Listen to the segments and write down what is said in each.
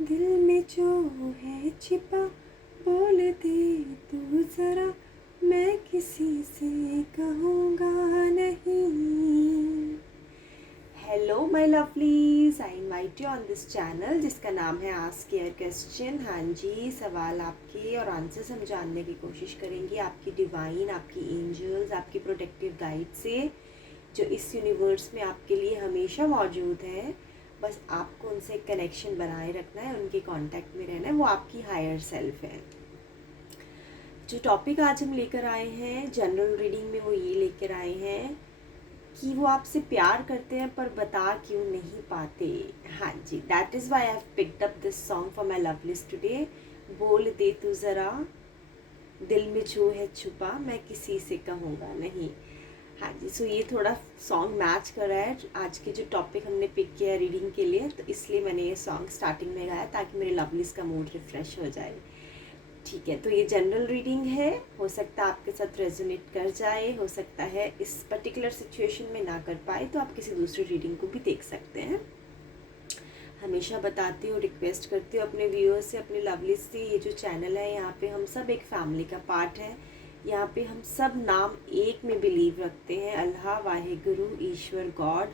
दिल में जो है छिपा बोल दे तू ज़रा, मैं किसी से कहूँगा नहीं। Hello my lovelies, I invite you on this channel जिसका नाम है आस्क केयर क्वेश्चन। हाँ जी, सवाल आपके और आंसर्स हम जानने की कोशिश करेंगे आपकी डिवाइन, आपकी एंजल्स, आपकी प्रोटेक्टिव गाइड से, जो इस यूनिवर्स में आपके लिए हमेशा मौजूद है। बस आपको उनसे कनेक्शन बनाए रखना है, उनके कांटेक्ट में रहना है। वो आपकी हायर सेल्फ है। जो टॉपिक आज हम लेकर आए हैं जनरल रीडिंग में, वो ये लेकर आए हैं कि वो आपसे प्यार करते हैं पर बता क्यों नहीं पाते। हाँ जी, that is why I have picked up this song for my lovelies today. बोल दे तू ज़रा, दिल में जो है छुपा, मैं किसी से कहूँगा नहीं। हाँ जी, सो ये थोड़ा सॉन्ग मैच कर रहा है आज के जो टॉपिक हमने पिक किया है रीडिंग के लिए, तो इसलिए मैंने ये सॉन्ग स्टार्टिंग में गाया ताकि मेरे लवलीज का मूड रिफ्रेश हो जाए। ठीक है, तो ये जनरल रीडिंग है, हो सकता है आपके साथ रेजोनेट कर जाए, हो सकता है इस पर्टिकुलर सिचुएशन में ना कर पाए तो आप किसी दूसरी रीडिंग को भी देख सकते हैं। हमेशा बताती हूँ, रिक्वेस्ट करती हूँ अपने व्यूअर्स से, अपने लवलीज से, ये जो चैनल है यहाँ पे हम सब एक फैमिली का पार्ट है। यहाँ पे हम सब नाम एक में बिलीव रखते हैं, अल्लाह, वाहिगुरु, ईश्वर, गॉड।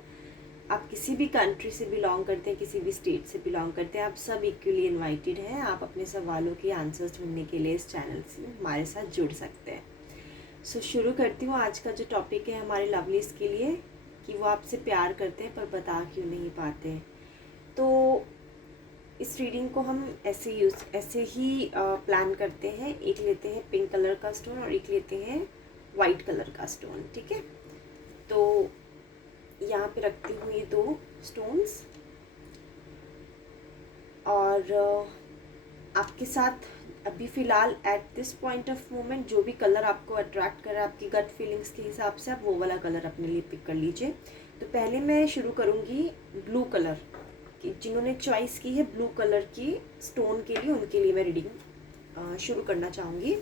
आप किसी भी कंट्री से बिलोंग करते हैं, किसी भी स्टेट से बिलोंग करते हैं, आप सब इक्वली इनवाइटेड हैं। आप अपने सवालों के आंसर्स ढूंढने के लिए इस चैनल से हमारे साथ जुड़ सकते हैं। सो शुरू करती हूँ आज का जो टॉपिक है हमारे लवलीज के लिए, कि वो आपसे प्यार करते हैं पर बता क्यों नहीं पाते। तो इस रीडिंग को हम ऐसे ही प्लान करते हैं। एक लेते हैं पिंक कलर का स्टोन और एक लेते हैं वाइट कलर का स्टोन। ठीक है, तो यहाँ पे रखती हूँ ये दो स्टोन्स, और आपके साथ अभी फ़िलहाल at this point of moment जो भी कलर आपको अट्रैक्ट कर रहा है आपकी गट फीलिंग्स के हिसाब से, आप वो वाला कलर अपने लिए पिक कर लीजिए। तो पहले मैं शुरू करूँगी ब्लू कलर की। जिन्होंने चॉइस की है ब्लू कलर की स्टोन के लिए, उनके लिए मैं रीडिंग शुरू करना चाहूँगी।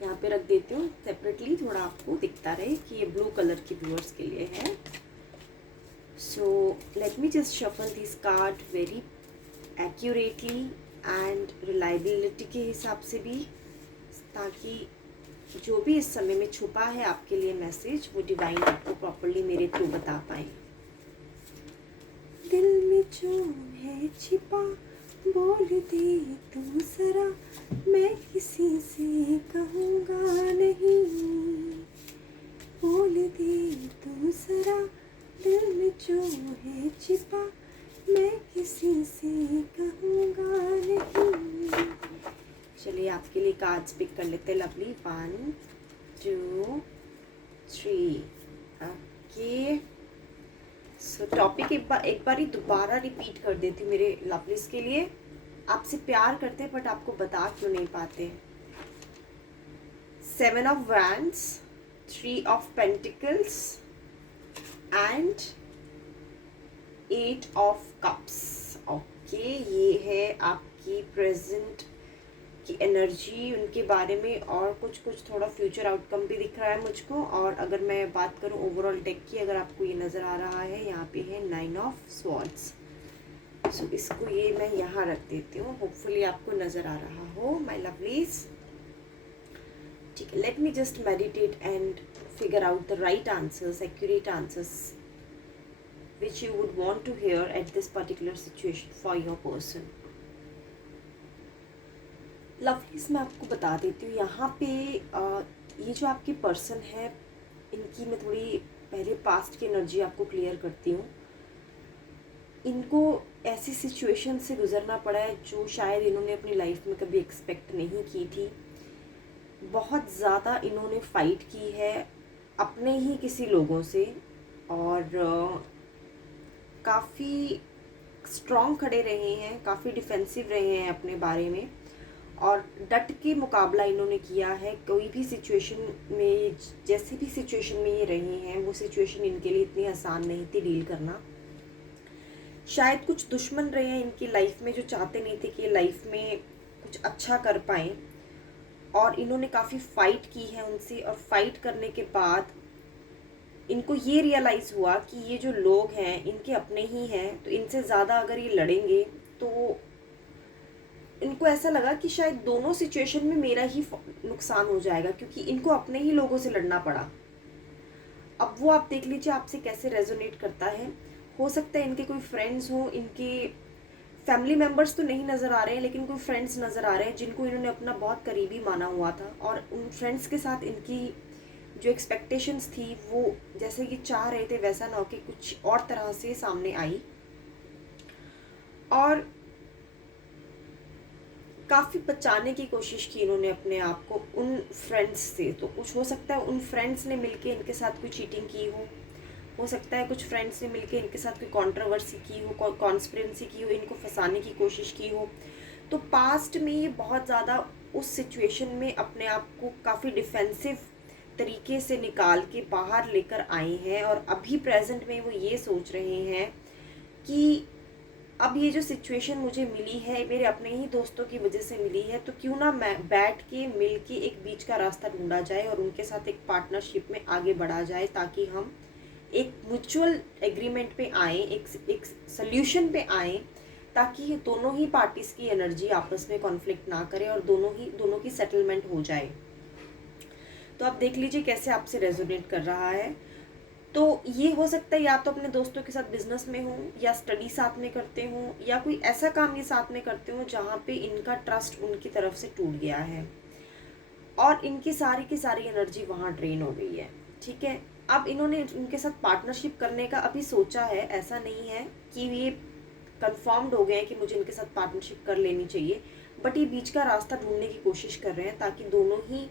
यहाँ पे रख देती हूँ सेपरेटली, थोड़ा आपको दिखता रहे कि ये ब्लू कलर के व्यूअर्स के लिए है। So let me just shuffle this card very accurately and reliability के हिसाब से भी, ताकि जो भी इस समय में छुपा है आपके लिए मैसेज, वो डिवाइन आपको प्रॉपरली मेरे थ्रू बता पाए। दिल में जो है छिपा बोल दे तू ज़रा, मैं किसी से कहूँगा नहीं। बोल दे तू ज़रा, दिल में जो है छिपा, मैं किसी से कहूँगा नहीं। चलिए आपके लिए कार्ड्स पिक कर लेते हैं लवली। 1 2 3। ओके, सो टॉपिक एक बार ही दोबारा रिपीट कर देती हूँ मेरे लवलीज के लिए। आपसे प्यार करते हैं बट आपको बता क्यों नहीं पाते। 7 of wands, 3 of pentacles and 8 of cups. Okay, ये है आपकी प्रेजेंट की एनर्जी, उनके बारे में, और कुछ थोड़ा फ्यूचर आउटकम भी दिख रहा है मुझको। और अगर मैं बात करूं ओवरऑल डेक की, अगर आपको ये नज़र आ रहा है, यहाँ पे है 9 ऑफ स्वॉर्ड्स। सो इसको ये मैं यहाँ रख देती हूँ, होपफुली आपको नज़र आ रहा हो माय लवलीज। ठीक है, let me just meditate and figure out the right answers, accurate answers which you would want to hear at this particular situation for your person. Lovelies, मैं आपको बता देती हूँ यहाँ पे ये जो आपकी पर्सन है, इनकी मैं थोड़ी पहले पास्ट की एनर्जी आपको क्लियर करती हूँ। इनको ऐसी सिचुएशन से गुजरना पड़ा है जो शायद इन्होंने अपनी लाइफ में कभी एक्सपेक्ट नहीं की थी। बहुत ज़्यादा इन्होंने फाइट की है अपने ही किसी लोगों से, और काफ़ी स्ट्रॉन्ग खड़े रहे हैं, काफ़ी डिफेंसिव रहे हैं अपने बारे में, और डट के मुकाबला इन्होंने किया है। कोई भी सिचुएशन में, जैसे भी सिचुएशन में ये रहे हैं, वो सिचुएशन इनके लिए इतनी आसान नहीं थी डील करना। शायद कुछ दुश्मन रहे हैं इनकी लाइफ में जो चाहते नहीं थे कि ये लाइफ में कुछ अच्छा कर पाएँ, और इन्होंने काफ़ी फाइट की है उनसे। और फाइट करने के बाद इनको ये रियलाइज़ हुआ कि ये जो लोग हैं इनके अपने ही हैं, तो इनसे ज़्यादा अगर ये लड़ेंगे तो इनको ऐसा लगा कि शायद दोनों सिचुएशन में मेरा ही नुकसान हो जाएगा, क्योंकि इनको अपने ही लोगों से लड़ना पड़ा। अब वो आप देख लीजिए आपसे कैसे रेजोनेट करता है। हो सकता है इनके कोई फ्रेंड्स हो, इनके फैमिली मेम्बर्स तो नहीं नज़र आ रहे हैं, लेकिन कोई फ्रेंड्स नज़र आ रहे हैं जिनको इन्होंने अपना बहुत करीबी माना हुआ था, और उन फ्रेंड्स के साथ इनकी जो एक्सपेक्टेशंस थी वो जैसे कि चाह रहे थे वैसा ना हो के कुछ और तरह से सामने आई। और काफ़ी बचाने की कोशिश की इन्होंने अपने आप को उन फ्रेंड्स से। तो कुछ हो सकता है उन फ्रेंड्स ने मिलके इनके साथ कोई चीटिंग की हो सकता है कुछ फ्रेंड्स ने मिलके इनके साथ कोई कंट्रोवर्सी की हो, कॉन्स्पिरेंसी की हो, इनको फंसाने की कोशिश की हो। तो पास्ट में ये बहुत ज़्यादा उस सिचुएशन में अपने आप को काफ़ी डिफेंसिव तरीके से निकाल के बाहर लेकर आए हैं, और अभी प्रेजेंट में वो ये सोच रहे हैं कि अब ये जो सिचुएशन मुझे मिली है मेरे अपने ही दोस्तों की वजह से मिली है, तो क्यों ना मैं बैठ के मिल के एक बीच का रास्ता ढूंढा जाए और उनके साथ एक पार्टनरशिप में आगे बढ़ा जाए, ताकि हम एक म्यूचुअल एग्रीमेंट पे आए, एक सल्यूशन पे आए, ताकि दोनों ही पार्टीज की एनर्जी आपस में कॉन्फ्लिक्ट ना करे और दोनों की सेटलमेंट हो जाए। तो आप देख लीजिए कैसे आपसे रेजोनेट कर रहा है। तो ये हो सकता है या तो अपने दोस्तों के साथ बिजनेस में हो, या स्टडी साथ में करते हो, या कोई ऐसा काम ये साथ में करते हो जहाँ पे इनका ट्रस्ट उनकी तरफ से टूट गया है और इनकी सारी की सारी एनर्जी वहाँ ड्रेन हो गई है। ठीक है, अब इन्होंने उनके साथ पार्टनरशिप करने का अभी सोचा है, ऐसा नहीं है कि ये कंफर्म्ड हो गए हैं कि मुझे इनके साथ पार्टनरशिप कर लेनी चाहिए, बट ये बीच का रास्ता ढूंढने की कोशिश कर रहे हैं, ताकि दोनों ही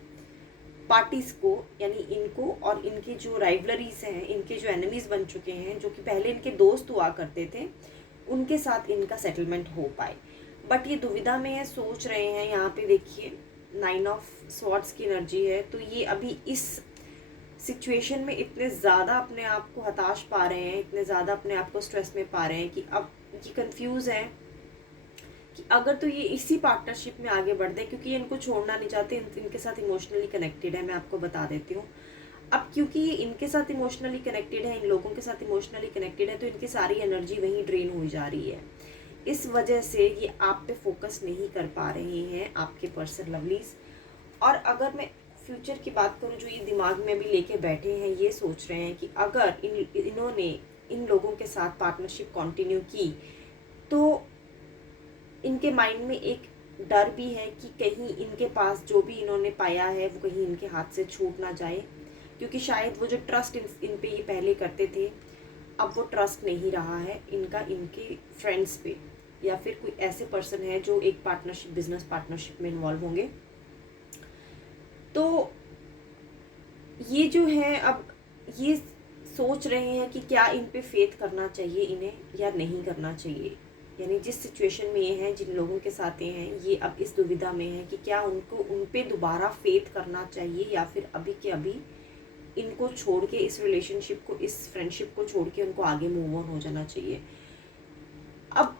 पार्टीज को, यानी इनको और इनके जो राइवलरीज हैं, इनके जो एनिमीज बन चुके हैं, जो कि पहले इनके दोस्त हुआ करते थे, उनके साथ इनका सेटलमेंट हो पाए। बट ये दुविधा में है, सोच रहे हैं। यहाँ पे देखिए 9 ऑफ स्वॉर्ड्स की एनर्जी है, तो ये अभी इस सिचुएशन में इतने ज़्यादा अपने आप को हताश पा रहे हैं, इतने ज़्यादा अपने आप को स्ट्रेस में पा रहे हैं कि अब ये कंफ्यूज हैं कि अगर तो ये इसी पार्टनरशिप में आगे बढ़ दें, क्योंकि ये इनको छोड़ना नहीं चाहते, इनके साथ इमोशनली कनेक्टेड है। मैं आपको बता देती हूँ, अब क्योंकि ये इनके साथ इमोशनली कनेक्टेड है, इन लोगों के साथ इमोशनली कनेक्टेड है, तो इनकी सारी एनर्जी वहीं ड्रेन हुई जा रही है। इस वजह से ये आप पे फोकस नहीं कर पा रहे हैं, आपके पर्सन लवलीज। और अगर मैं फ्यूचर की बात करूँ, जो ये दिमाग में भी लेके बैठे हैं, ये सोच रहे हैं कि अगर इन्होंने इन लोगों के साथ पार्टनरशिप कंटिन्यू की, तो इनके माइंड में एक डर भी है कि कहीं इनके पास जो भी इन्होंने पाया है वो कहीं इनके हाथ से छूट ना जाए, क्योंकि शायद वो जो ट्रस्ट इन पे ये पहले करते थे, अब वो ट्रस्ट नहीं रहा है इनका इनके फ्रेंड्स पे, या फिर कोई ऐसे पर्सन है जो एक पार्टनरशिप, बिजनेस पार्टनरशिप में इन्वॉल्व होंगे। तो ये जो है अब ये सोच रहे हैं कि क्या इन पे फेथ करना चाहिए इन्हें या नहीं करना चाहिए। यानी जिस सिचुएशन में ये हैं, जिन लोगों के साथ ये हैं, ये अब इस दुविधा में है कि क्या उनको उन पे दोबारा फेथ करना चाहिए, या फिर अभी के अभी इनको छोड़ के, इस रिलेशनशिप को, इस फ्रेंडशिप को छोड़ के उनको आगे मूव ऑन हो जाना चाहिए। अब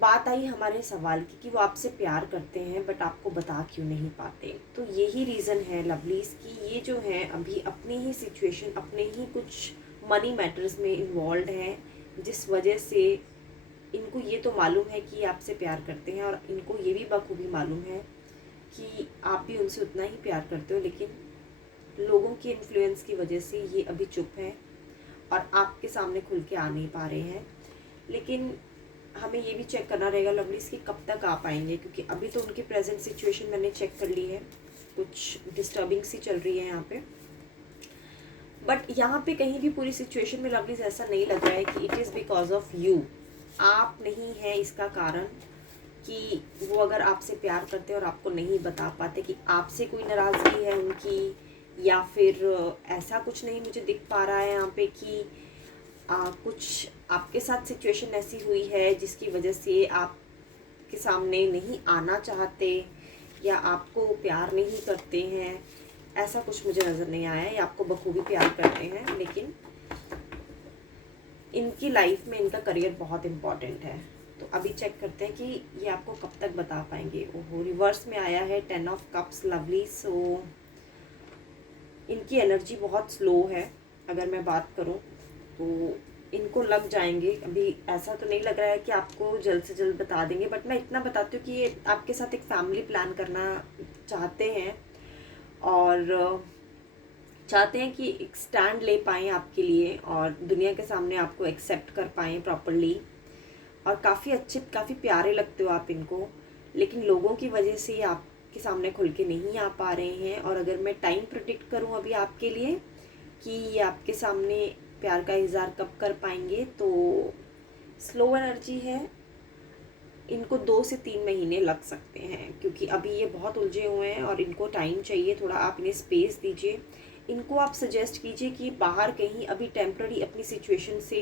बात आई हमारे सवाल की कि वो आपसे प्यार करते हैं बट आपको बता क्यों नहीं पाते। तो यही रीज़न है लवलीज कि ये जो हैं अभी अपनी ही सिचुएशन, अपने ही कुछ मनी मैटर्स में इन्वॉल्व हैं, जिस वजह से इनको ये तो मालूम है कि आपसे प्यार करते हैं, और इनको ये भी बखूबी मालूम है कि आप भी उनसे उतना ही प्यार करते हो, लेकिन लोगों की इन्फ्लुएंस की वजह से ये अभी चुप हैं और आपके सामने खुल के आ नहीं पा रहे हैं। लेकिन हमें ये भी चेक करना रहेगा लवलीज कि कब तक आ पाएंगे, क्योंकि अभी तो उनकी प्रेजेंट सिचुएशन मैंने चेक कर ली है, कुछ डिस्टर्बिंग सी चल रही है यहाँ पे। बट यहाँ पे कहीं भी पूरी सिचुएशन में लवलीज ऐसा नहीं लग रहा है कि it is because of you, आप नहीं है इसका कारण, कि वो अगर आपसे प्यार करते हैं और आपको नहीं बता पाते कि आपसे कोई नाराज़गी है उनकी, या फिर ऐसा कुछ नहीं मुझे दिख पा रहा है यहाँ पे कि कुछ आपके साथ सिचुएशन ऐसी हुई है जिसकी वजह से आपके सामने नहीं आना चाहते या आपको प्यार नहीं करते हैं, ऐसा कुछ मुझे नज़र नहीं आया है। आपको बखूबी प्यार करते हैं, लेकिन इनकी लाइफ में इनका करियर बहुत इम्पॉर्टेंट है। तो अभी चेक करते हैं कि ये आपको कब तक बता पाएंगे। ओहो, रिवर्स में आया है 10 ऑफ कप्स लवली। सो इनकी एनर्जी बहुत स्लो है। अगर मैं बात करूं तो इनको लग जाएंगे। अभी ऐसा तो नहीं लग रहा है कि आपको जल्द से जल्द बता देंगे, बट मैं इतना बताती हूँ कि ये आपके साथ एक फैमिली प्लान करना चाहते हैं और चाहते हैं कि एक स्टैंड ले पाएँ आपके लिए और दुनिया के सामने आपको एक्सेप्ट कर पाएँ प्रॉपरली। और काफ़ी अच्छे, काफ़ी प्यारे लगते हो आप इनको, लेकिन लोगों की वजह से ये आपके सामने खुल के नहीं आ पा रहे हैं। और अगर मैं टाइम प्रिडिक्ट करूं अभी आपके लिए कि ये आपके सामने प्यार का इज़हार कब कर पाएंगे, तो स्लो एनर्जी है, इनको 2 से 3 महीने लग सकते हैं, क्योंकि अभी ये बहुत उलझे हुए हैं और इनको टाइम चाहिए, थोड़ा आप इन्हें स्पेस दीजिए। इनको आप सजेस्ट कीजिए कि बाहर कहीं अभी टेम्प्ररी अपनी सिचुएशन से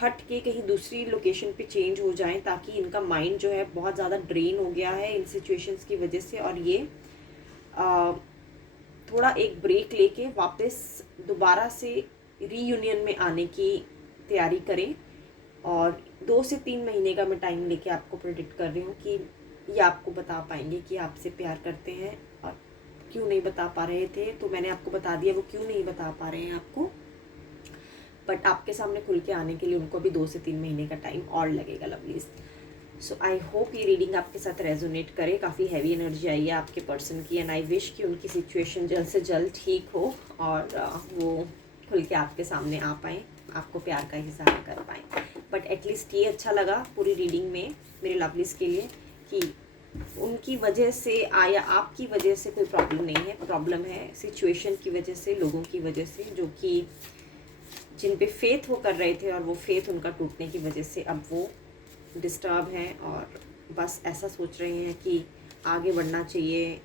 हट के कहीं दूसरी लोकेशन पे चेंज हो जाएं, ताकि इनका माइंड जो है बहुत ज़्यादा ड्रेन हो गया है इन सिचुएशंस की वजह से, और ये थोड़ा एक ब्रेक लेके वापस दोबारा से रीयूनियन में आने की तैयारी करें। और 2 से 3 महीने का मैं टाइम लेके आपको प्रेडिक्ट कर रही हूँ कि ये आपको बता पाएंगे कि आपसे प्यार करते हैं, और क्यों नहीं बता पा रहे थे तो मैंने आपको बता दिया वो क्यों नहीं बता पा रहे हैं आपको। बट आपके सामने खुल के आने के लिए उनको भी 2 से 3 महीने का टाइम और लगेगा लवलीज। सो आई होप ये रीडिंग आपके साथ रेजोनेट करे। काफ़ी हैवी एनर्जी आई है आपके पर्सन की, एंड आई विश कि उनकी सिचुएशन जल्द से जल्द ठीक हो और वो खुल के आपके सामने आ पाएँ, आपको प्यार का इज़हार कर पाएँ। बट एटलीस्ट ये अच्छा लगा पूरी रीडिंग में मेरे लवलीज के लिए कि उनकी वजह से या आपकी वजह से कोई प्रॉब्लम नहीं है, प्रॉब्लम है सिचुएशन की वजह से, लोगों की वजह से, जो कि जिन पे फेथ वो कर रहे थे और वो फेथ उनका टूटने की वजह से अब वो डिस्टर्ब हैं और बस ऐसा सोच रहे हैं कि आगे बढ़ना चाहिए,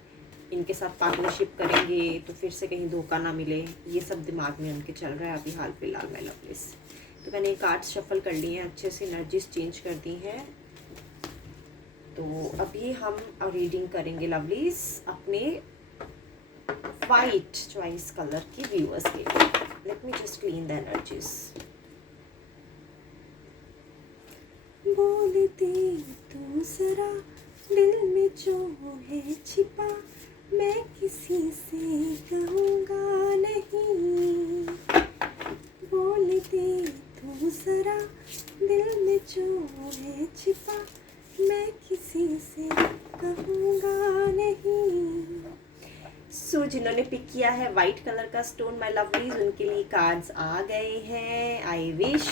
इनके साथ पार्टनरशिप करेंगे तो फिर से कहीं धोखा ना मिले, ये सब दिमाग में उनके चल रहा है अभी हाल फिलहाल में लवलीज। तो मैंने कार्ड्स शफल कर लिए हैं, अच्छे से एनर्जीज चेंज कर दी हैं। तो अभी हम रीडिंग करेंगे लवलीज अपने वाइट चॉइस कलर की व्यूअर्स के लिए। Let me just clean the energies. बोलते तू जरा दिल में जो है छिपा, मैं किसी से कहूँगा नहीं। बोलते तू जरा दिल में जो है छिपा, मैं किसी से कहूँगा नहीं। सो जिन्होंने पिक किया है वाइट कलर का स्टोन माय लवलीज, उनके लिए कार्ड्स आ गए हैं। आई विश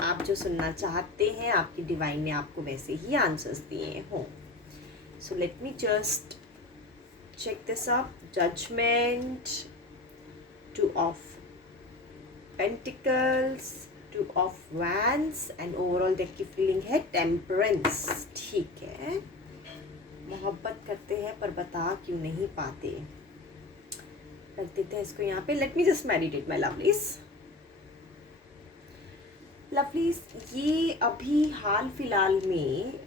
आप जो सुनना चाहते हैं आपकी डिवाइन ने आपको वैसे ही आंसर्स दिए हों। So let me just check this up. Judgment, 2 of Pentacles, 2 of Wands, and overall deck की फीलिंग है Temperance। ठीक है, मोहब्बत करते हैं पर बता क्यों नहीं पाते। रख देते हैं इसको यहाँ पे। Let me just meditate my lovelies. Lovelies, ये अभी हाल फिलहाल में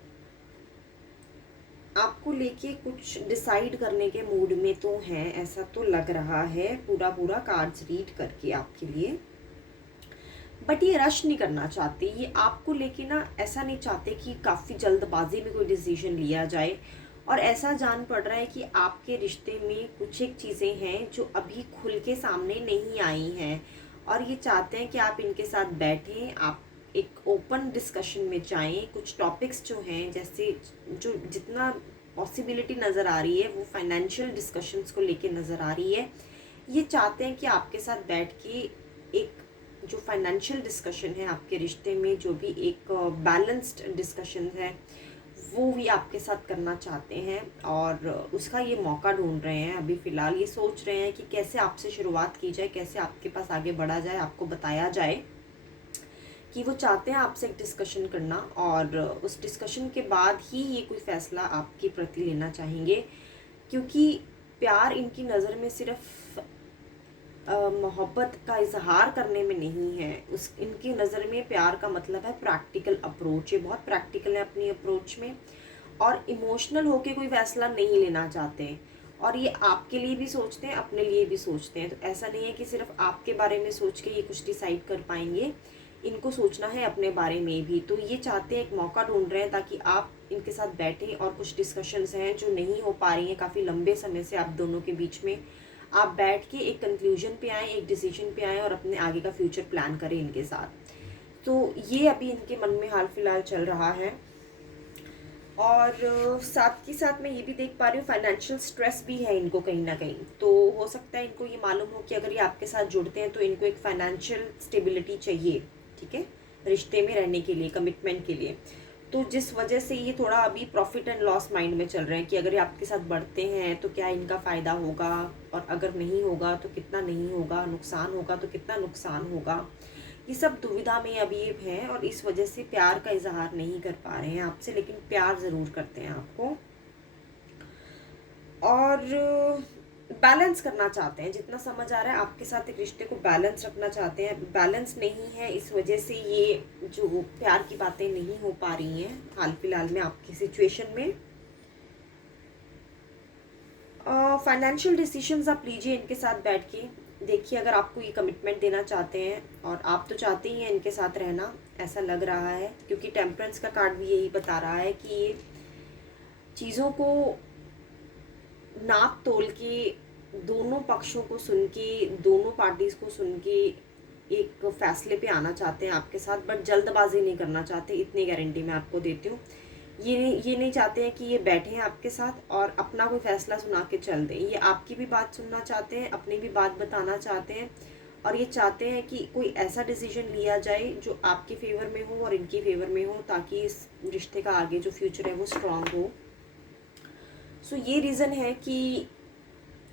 आपको लेके कुछ डिसाइड करने के मूड में तो हैं, ऐसा तो लग रहा है पूरा कार्ड्स रीड करके आपके लिए। बट ये रश नहीं करना चाहते, ये आपको लेके ना ऐसा नहीं चाहते कि काफ़ी जल्दबाजी में कोई डिसीजन लिया जाए। और ऐसा जान पड़ रहा है कि आपके रिश्ते में कुछ एक चीज़ें हैं जो अभी खुल के सामने नहीं आई हैं, और ये चाहते हैं कि आप इनके साथ बैठें, आप एक ओपन डिस्कशन में जाएं। कुछ टॉपिक्स जो हैं, जैसे जो जितना पॉसिबिलिटी नज़र आ रही है वो फाइनेंशियल डिस्कशंस को लेके नज़र आ रही है। ये चाहते हैं कि आपके साथ बैठ के एक जो फाइनेंशियल डिस्कशन है आपके रिश्ते में, जो भी एक बैलेंस्ड डिस्कशन है, वो भी आपके साथ करना चाहते हैं, और उसका ये मौका ढूंढ रहे हैं। अभी फ़िलहाल ये सोच रहे हैं कि कैसे आपसे शुरुआत की जाए, कैसे आपके पास आगे बढ़ा जाए, आपको बताया जाए कि वो चाहते हैं आपसे एक डिस्कशन करना, और उस डिस्कशन के बाद ही ये कोई फ़ैसला आपके प्रति लेना चाहेंगे। क्योंकि प्यार इनकी नज़र में सिर्फ मोहब्बत का इजहार करने में नहीं है, उस इनकी नज़र में प्यार का मतलब है प्रैक्टिकल अप्रोच। ये बहुत प्रैक्टिकल है अपनी अप्रोच में, और इमोशनल होके कोई फ़ैसला नहीं लेना चाहते, और ये आपके लिए भी सोचते हैं, अपने लिए भी सोचते हैं। तो ऐसा नहीं है कि सिर्फ आपके बारे में सोच के ये कुछ डिसाइड कर पाएंगे, इनको सोचना है अपने बारे में भी। तो ये चाहते हैं, एक मौका ढूंढ रहे हैं ताकि आप इनके साथ बैठें, और कुछ डिस्कशंस हैं जो नहीं हो पा रही हैं काफ़ी लंबे समय से आप दोनों के बीच में, आप बैठ के एक कंक्लूजन पे आएँ, एक डिसीजन पे आएँ और अपने आगे का फ्यूचर प्लान करें इनके साथ। तो ये अभी इनके मन में हाल फिलहाल चल रहा है। और साथ के साथ मैं ये भी देख पा रही हूँ फाइनेंशियल स्ट्रेस भी है इनको कहीं ना कहीं। तो हो सकता है इनको ये मालूम हो कि अगर ये आपके साथ जुड़ते हैं तो इनको एक फाइनेंशियल स्टेबिलिटी चाहिए, ठीक है, रिश्ते में रहने के लिए, कमिटमेंट के लिए। तो जिस वजह से ये थोड़ा अभी प्रॉफिट एंड लॉस माइंड में चल रहे हैं कि अगर ये आपके साथ बढ़ते हैं तो क्या इनका फ़ायदा होगा, और अगर नहीं होगा तो कितना नहीं होगा, नुकसान होगा तो कितना नुकसान होगा। ये सब दुविधा में अभी ये हैं और इस वजह से प्यार का इजहार नहीं कर पा रहे हैं आपसे, लेकिन प्यार ज़रूर करते हैं आपको। और बैलेंस करना चाहते हैं, जितना समझ आ रहा है आपके साथ एक रिश्ते को बैलेंस रखना चाहते हैं। बैलेंस नहीं है, इस वजह से ये जो प्यार की बातें नहीं हो पा रही हैं हाल फिलहाल में आपकी सिचुएशन में। फाइनेंशियल डिसीजंस आप लीजिए इनके साथ बैठ के, देखिए अगर आपको ये कमिटमेंट देना चाहते हैं, और आप तो चाहते ही हैं इनके साथ रहना, ऐसा लग रहा है, क्योंकि टेम्परेंस का कार्ड भी यही बता रहा है कि ये चीज़ों को नाप तोल के, दोनों पक्षों को सुन के, दोनों पार्टीज़ को सुन के एक फैसले पे आना चाहते हैं आपके साथ, बट जल्दबाजी नहीं करना चाहते, इतनी गारंटी मैं आपको देती हूँ। ये नहीं चाहते हैं कि ये बैठे हैं आपके साथ और अपना कोई फैसला सुना के चल दें। ये आपकी भी बात सुनना चाहते हैं, अपनी भी बात बताना चाहते हैं, और ये चाहते हैं कि कोई ऐसा डिसीजन लिया जाए जो आपके फेवर में हो और इनके फेवर में हो, ताकि इस रिश्ते का आगे जो फ्यूचर है वो स्ट्रांग हो। सो ये रीज़न है कि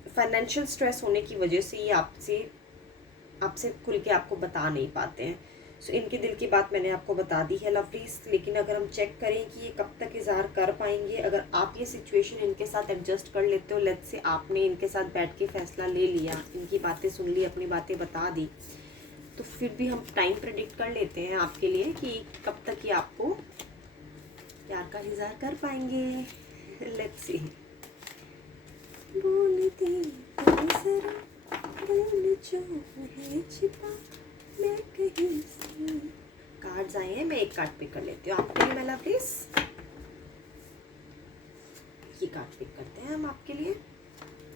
फाइनेंशियल स्ट्रेस होने की वजह से ये आपसे खुल के आपको बता नहीं पाते हैं। सो इनके दिल की बात मैंने आपको बता दी है लवलीज, लेकिन अगर हम चेक करें कि ये कब तक इजहार कर पाएंगे, अगर आप ये सिचुएशन इनके साथ एडजस्ट कर लेते हो, लेट्स से आपने इनके साथ बैठ के फैसला ले लिया, इनकी बातें सुन ली, अपनी बातें बता दी, तो फिर भी हम टाइम प्रेडिक्ट कर लेते हैं आपके लिए कि कब तक ये आपको प्यार का इजहार कर पाएंगे। Let's see. बोलती जरा दिल जो है छिपा, मैं कहीं से। कार्ड्स आए हैं, मैं एक कार्ड पिक कर लेती हूँ आपके लिए मेला प्लीज। ये कार्ड पिक करते हैं हम आपके लिए,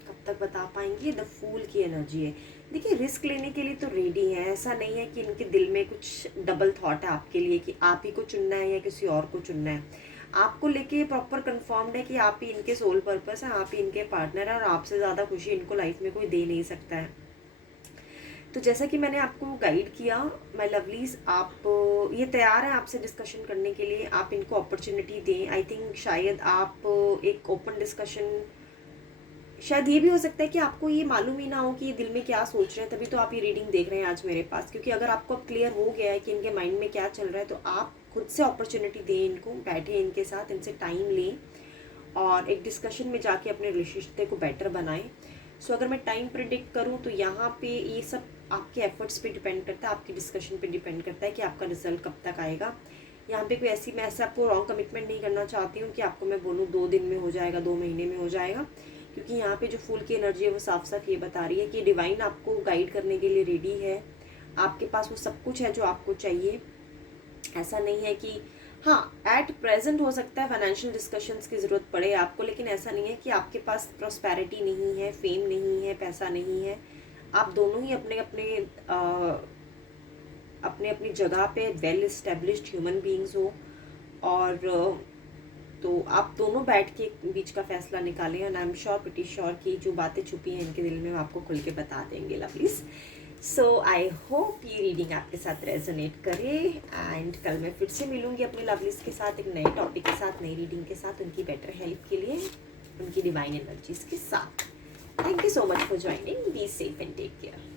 कब तक बता पाएंगे। द फूल की एनर्जी है। देखिए रिस्क लेने के लिए तो रेडी है, ऐसा नहीं है कि इनके दिल में कुछ डबल थॉट है आपके लिए कि आप ही को चुनना है या किसी और को चुनना है। आपको लेके प्रॉपर कंफर्म्ड है कि आप ही इनके सोल पर्पस हैं, आप ही इनके पार्टनर हैं, और आपसे ज़्यादा खुशी इनको लाइफ में कोई दे नहीं सकता है। तो जैसा कि मैंने आपको गाइड किया माय लवलीज, आप ये तैयार हैं आपसे डिस्कशन करने के लिए, आप इनको अपॉर्चुनिटी दें। आई थिंक शायद आप एक ओपन डिस्कशन, शायद ये भी हो सकता है कि आपको ये मालूम ही ना हो कि ये दिल में क्या सोच रहे हैं, तभी तो आप ये रीडिंग देख रहे हैं आज मेरे पास। क्योंकि अगर आपको अब क्लियर हो गया है कि इनके माइंड में क्या चल रहा है, तो आप खुद से अपॉर्चुनिटी दें इनको, बैठे इनके साथ, इनसे टाइम लें और एक डिस्कशन में जाके अपने रिलेशनशिप को बेटर बनाएं। सो अगर मैं टाइम प्रिडिक्ट करूँ तो यहाँ पे ये सब आपके एफर्ट्स पे डिपेंड करता है, आपकी डिस्कशन पे डिपेंड करता है कि आपका रिजल्ट कब तक आएगा। यहाँ पे कोई मैं ऐसे आपको रॉन्ग कमिटमेंट नहीं करना चाहती हूँ कि आपको मैं बोलूँ 2 दिन में हो जाएगा, 2 महीने में हो जाएगा, क्योंकि यहाँ पे जो फूल की एनर्जी है वो साफ साफ ये बता रही है कि डिवाइन आपको गाइड करने के लिए रेडी है, आपके पास वो सब कुछ है जो आपको चाहिए। ऐसा नहीं है कि हाँ एट प्रेजेंट हो सकता है फाइनेंशियल डिस्कशंस की ज़रूरत पड़े आपको, लेकिन ऐसा नहीं है कि आपके पास प्रॉस्पेरिटी नहीं है, फेम नहीं है, पैसा नहीं है। आप दोनों ही अपने अपनी जगह पे वेल इस्टेब्लिश्ड ह्यूमन बीइंग्स हो, और तो आप दोनों बैठ के बीच का फैसला निकालें, and I am sure, pretty sure कि जो बातें छुपी हैं इनके दिल में वो आपको खुल के बता देंगे लवलीज। सो आई होप ये रीडिंग आपके साथ रेजोनेट करे, एंड कल मैं फिर से मिलूंगी अपने लवलीज के साथ एक नए टॉपिक के साथ, नई रीडिंग के साथ, उनकी बेटर हेल्प के लिए, उनकी डिवाइन एनर्जीज के साथ। Thank you so much for joining, be safe and take care.